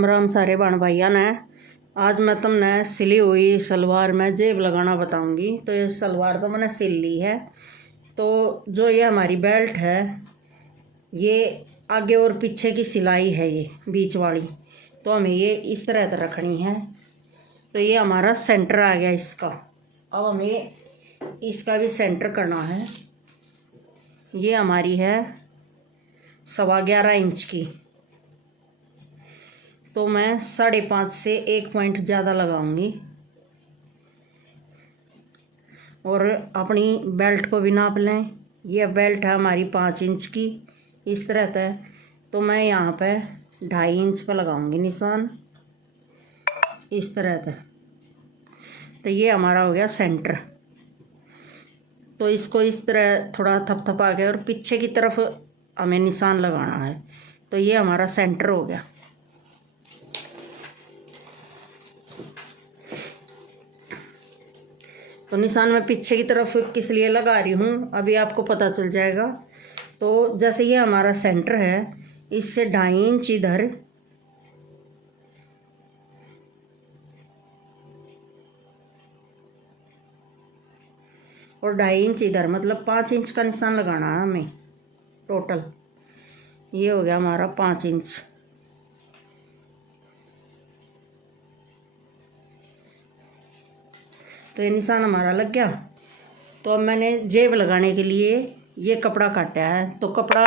राम राम सारे बहन भाइयों ने। आज मैं तुमने सिली हुई सलवार में जेब लगाना बताऊंगी। तो ये सलवार तो मैंने सिल ली है। तो जो ये हमारी बेल्ट है, ये आगे और पीछे की सिलाई है, ये बीच वाली, तो हमें ये इस तरह से रखनी है। तो ये हमारा सेंटर आ गया इसका। अब हमें इसका भी सेंटर करना है। ये हमारी है 11.25 इंच की, तो मैं 5.5 से 1 पॉइंट ज़्यादा लगाऊंगी। और अपनी बेल्ट को भी नाप लें। यह बेल्ट है हमारी 5 इंच की, इस तरह से। तो मैं यहाँ पे 2.5 इंच पर लगाऊंगी निशान, इस तरह से। तो ये हमारा हो गया सेंटर। तो इसको इस तरह थोड़ा थपथपा के और पीछे की तरफ हमें निशान लगाना है। तो ये हमारा सेंटर हो गया। तो निशान मैं पीछे की तरफ किस लिए लगा रही हूँ अभी आपको पता चल जाएगा। तो जैसे ये हमारा सेंटर है, इससे 2.5 इंच इधर और 2.5 इंच इधर, मतलब 5 इंच का निशान लगाना है हमें टोटल। ये हो गया हमारा 5 इंच। तो ये निशान हमारा लग गया। तो अब मैंने जेब लगाने के लिए ये कपड़ा काटा है। तो कपड़ा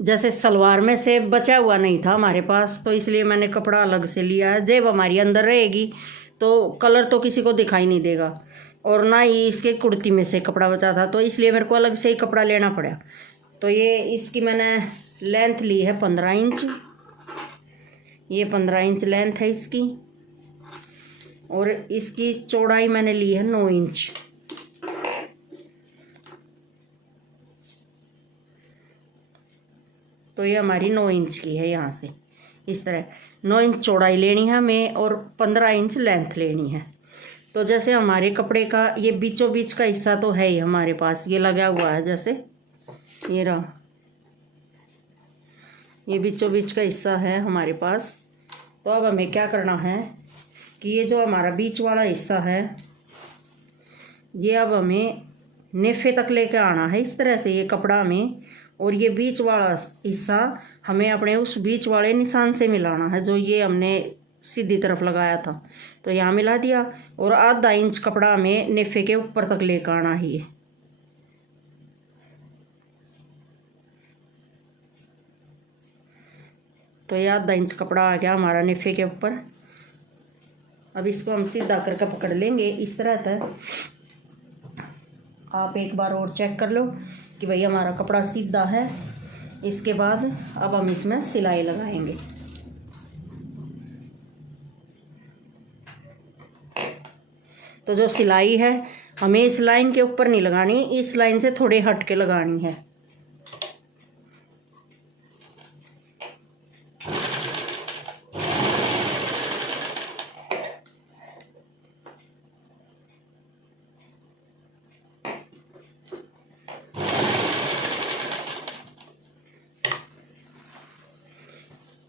जैसे सलवार में से बचा हुआ नहीं था हमारे पास, तो इसलिए मैंने कपड़ा अलग से लिया है। जेब हमारी अंदर रहेगी तो कलर तो किसी को दिखाई नहीं देगा, और ना ही इसके कुर्ती में से कपड़ा बचा था, तो इसलिए मेरे को अलग से ही कपड़ा लेना पड़ा। तो ये इसकी मैंने लेंथ ली है 15 इंच। ये 15 इंच लेंथ है इसकी, और इसकी चौड़ाई मैंने ली है 9 इंच। तो ये हमारी 9 इंच की है। यहाँ से इस तरह 9 इंच चौड़ाई लेनी है हमें और 15 इंच लेंथ लेनी है। तो जैसे हमारे कपड़े का ये बीचों बीच का हिस्सा तो है ही हमारे पास, ये लगा हुआ है, जैसे ये रहा, ये बीचों बीच का हिस्सा है हमारे पास। तो अब हमें क्या करना है कि ये जो हमारा बीच वाला हिस्सा है, ये अब हमें नेफे तक लेके आना है इस तरह से, ये कपड़ा हमें। और ये बीच वाला हिस्सा हमें अपने उस बीच वाले निशान से मिलाना है जो ये हमने सीधी तरफ लगाया था। तो यहाँ मिला दिया, और आधा इंच कपड़ा हमें नेफे के ऊपर तक लेकर आना है ये। तो ये आधा इंच कपड़ा आ गया हमारा नेफे के ऊपर। अब इसको हम सीधा करके पकड़ लेंगे इस तरह तक। आप एक बार और चेक कर लो कि भाई हमारा कपड़ा सीधा है। इसके बाद अब हम इसमें सिलाई लगाएंगे। तो जो सिलाई है हमें इस लाइन के ऊपर नहीं लगानी, इस लाइन से थोड़े हट के लगानी है।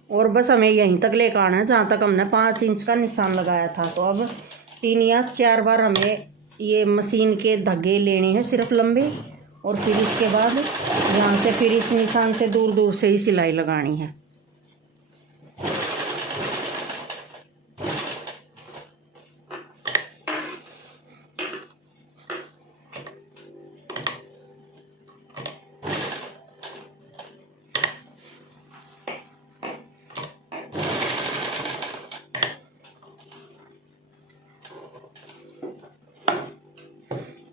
और बस हमें यहीं तक लेकर आना है जहाँ तक हमने 5 इंच का निशान लगाया था। तो अब 3 या 4 बार हमें ये मशीन के धागे लेने हैं सिर्फ लंबे, और फिर इसके बाद यहाँ से फिर इस निशान से दूर दूर से ही सिलाई लगानी है।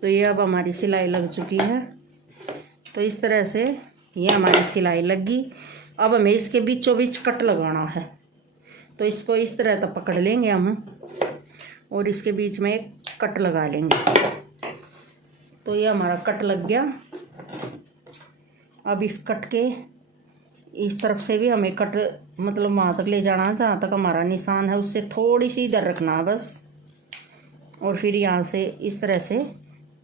तो ये अब हमारी सिलाई लग चुकी है। तो इस तरह से ये हमारी सिलाई लगी। अब हमें इसके बीचों बीच कट लगाना है। तो इसको इस तरह तो पकड़ लेंगे हम, और इसके बीच में एक कट लगा लेंगे। तो ये हमारा कट लग गया। अब इस कट के इस तरफ से भी हमें कट, मतलब वहाँ तक ले जाना है जहाँ तक हमारा निशान है, उससे थोड़ी सी इधर रखना है बस। और फिर यहाँ से इस तरह से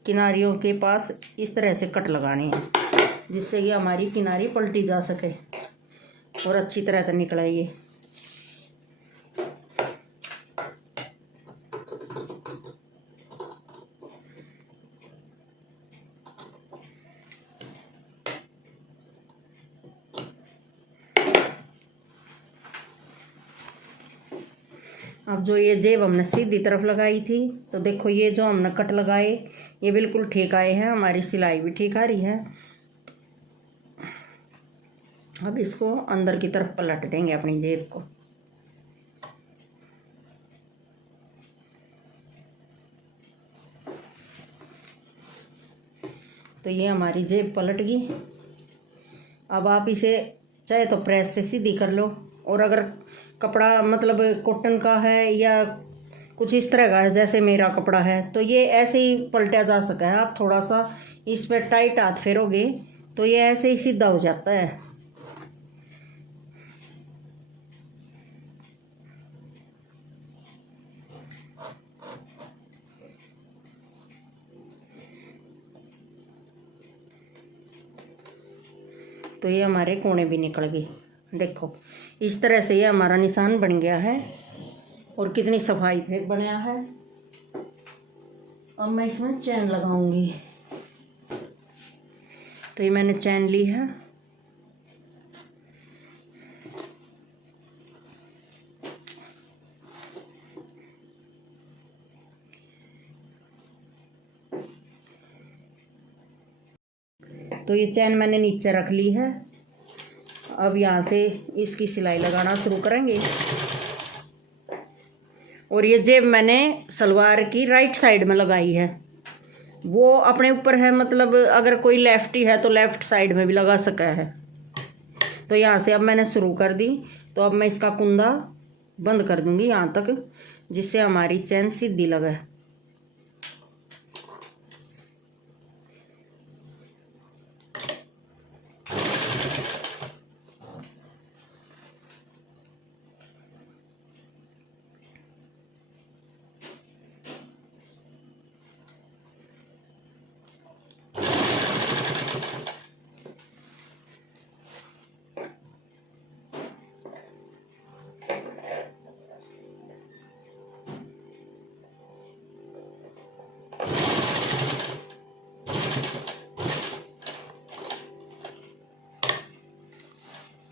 किनारियों के पास इस तरह से कट लगानी है, जिससे कि हमारी किनारी पलटी जा सके और अच्छी तरह से निकल आइए। अब जो ये जेब हमने सीधी तरफ लगाई थी, तो देखो ये जो हमने कट लगाए ये बिल्कुल ठीक आए हैं, हमारी सिलाई भी ठीक आ रही है। अब इसको अंदर की तरफ पलट देंगे अपनी जेब को। तो ये हमारी जेब पलट गई। अब आप इसे चाहे तो प्रेस से सीधी कर लो, और अगर कपड़ा मतलब कॉटन का है या कुछ इस तरह का है जैसे मेरा कपड़ा है, तो ये ऐसे ही पलटा जा सका है। आप थोड़ा सा इस पर टाइट हाथ फेरोगे तो ये ऐसे ही सीधा हो जाता है। तो ये हमारे कोने भी निकल गए। देखो इस तरह से ये हमारा निशान बन गया है, और कितनी सफाई से बनाया है। अब मैं इसमें चैन लगाऊंगी। तो ये मैंने चैन ली है। तो ये चैन मैंने नीचे रख ली है। अब यहाँ से इसकी सिलाई लगाना शुरू करेंगे। और ये जेब मैंने सलवार की राइट साइड में लगाई है, वो अपने ऊपर है, मतलब अगर कोई लेफ्टी है तो लेफ्ट साइड में भी लगा सका है। तो यहाँ से अब मैंने शुरू कर दी। तो अब मैं इसका कुंदा बंद कर दूंगी यहाँ तक, जिससे हमारी चैन सीधी लगे।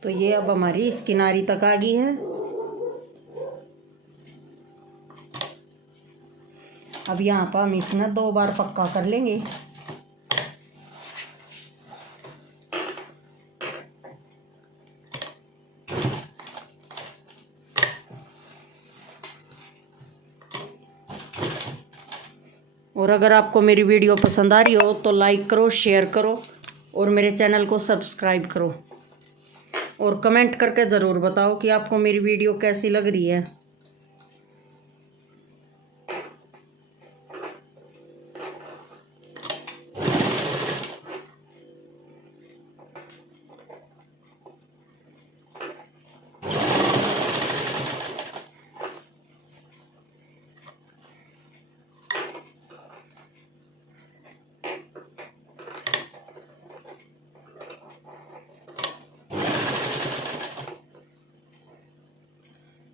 तो ये अब हमारी इस किनारी तक आ गई है। अब यहाँ पर हम इसमें 2 बार पक्का कर लेंगे। और अगर आपको मेरी वीडियो पसंद आ रही हो तो लाइक करो, शेयर करो, और मेरे चैनल को सब्सक्राइब करो, और कमेंट करके ज़रूर बताओ कि आपको मेरी वीडियो कैसी लग रही है।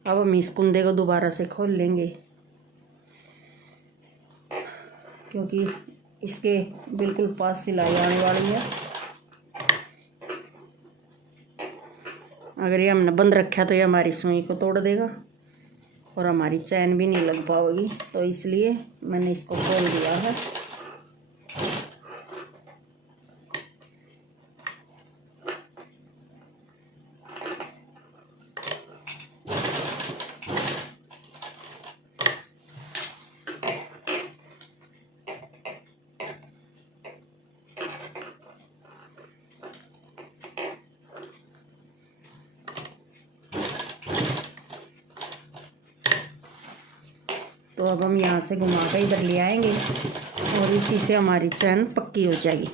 अब हम इस कुंदे को दोबारा से खोल लेंगे, क्योंकि इसके बिल्कुल पास सिलाई आने वाली है। अगर ये हमने बंद रखा तो ये हमारी सुई को तोड़ देगा और हमारी चैन भी नहीं लग पाएगी, तो इसलिए मैंने इसको खोल दिया है। तो अब हम यहाँ से घुमा कर इधर ले आएंगे और इसी से हमारी चैन पक्की हो जाएगी।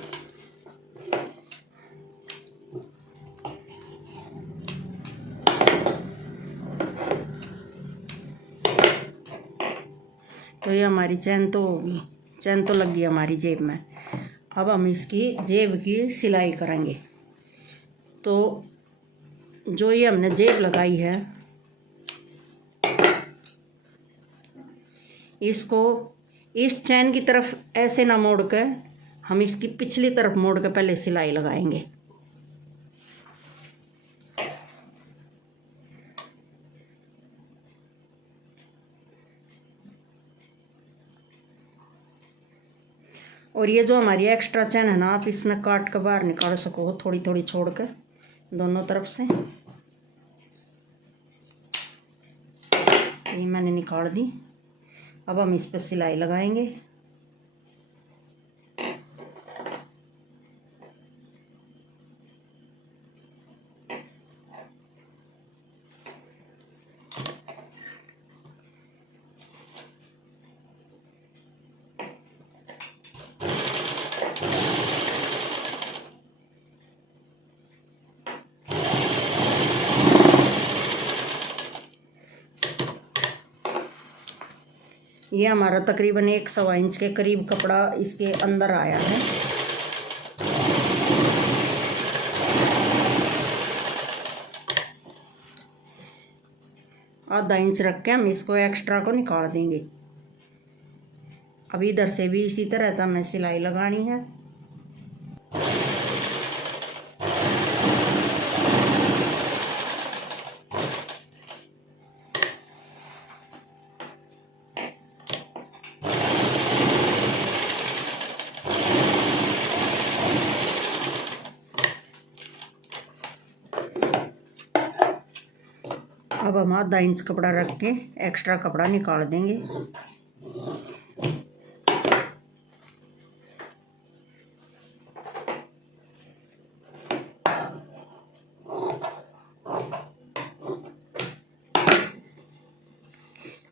तो ये हमारी चैन तो होगी, चैन तो लग गई हमारी जेब में। अब हम इसकी जेब की सिलाई करेंगे। तो जो ये हमने जेब लगाई है, इसको इस चैन की तरफ ऐसे ना मोड़ कर हम इसकी पिछली तरफ मोड़ कर पहले सिलाई लगाएंगे। और ये जो हमारी एक्स्ट्रा चैन है ना, आप इसमें काट कर बाहर निकाल सको, थोड़ी थोड़ी छोड़ कर दोनों तरफ से। ये मैंने निकाल दी। अब हम इस पर सिलाई लगाएंगे। ये हमारा तकरीबन 1 सवा इंच के करीब कपड़ा इसके अंदर आया है। आधा इंच रख के हम इसको एक्स्ट्रा को निकाल देंगे। अब इधर से भी इसी तरह से हमें सिलाई लगानी है। अब हम आधा इंच कपड़ा रख के एक्स्ट्रा कपड़ा निकाल देंगे।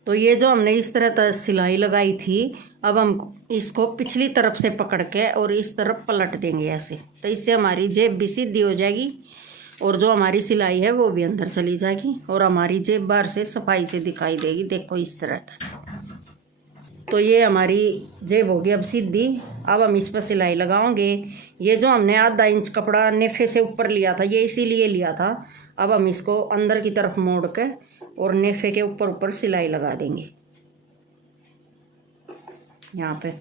तो ये जो हमने इस तरह सिलाई लगाई थी, अब हम इसको पिछली तरफ से पकड़ के और इस तरफ पलट देंगे ऐसे। तो इससे हमारी जेब भी सीधी हो जाएगी और जो हमारी सिलाई है वो भी अंदर चली जाएगी और हमारी जेब बाहर से सफाई से दिखाई देगी। देखो इस तरह का। तो ये हमारी जेब होगी अब सीधी। अब हम इस पर सिलाई लगाएंगे। ये जो हमने आधा इंच कपड़ा नेफे से ऊपर लिया था, ये इसीलिए लिया था। अब हम इसको अंदर की तरफ मोड़ के और नेफे के ऊपर ऊपर सिलाई लगा देंगे। यहाँ पे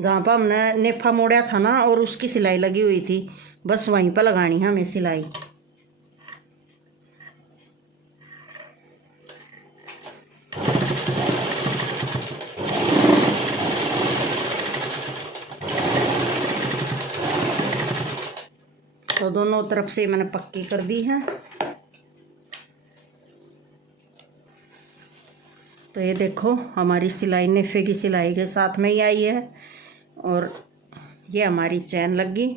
जहाँ पर हमने नेफा मोड़ा था ना और उसकी सिलाई लगी हुई थी, बस वहीं पर लगानी है हमें सिलाई। तो दोनों तरफ से मैंने पक्की कर दी है। तो ये देखो हमारी सिलाई नेफे की सिलाई के साथ में ही आई है और ये हमारी चैन लग गई।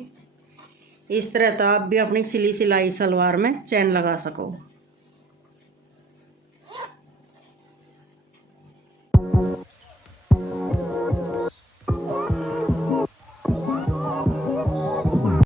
इस तरह तो आप भी अपनी सिली सिलाई सलवार में चैन लगा सको।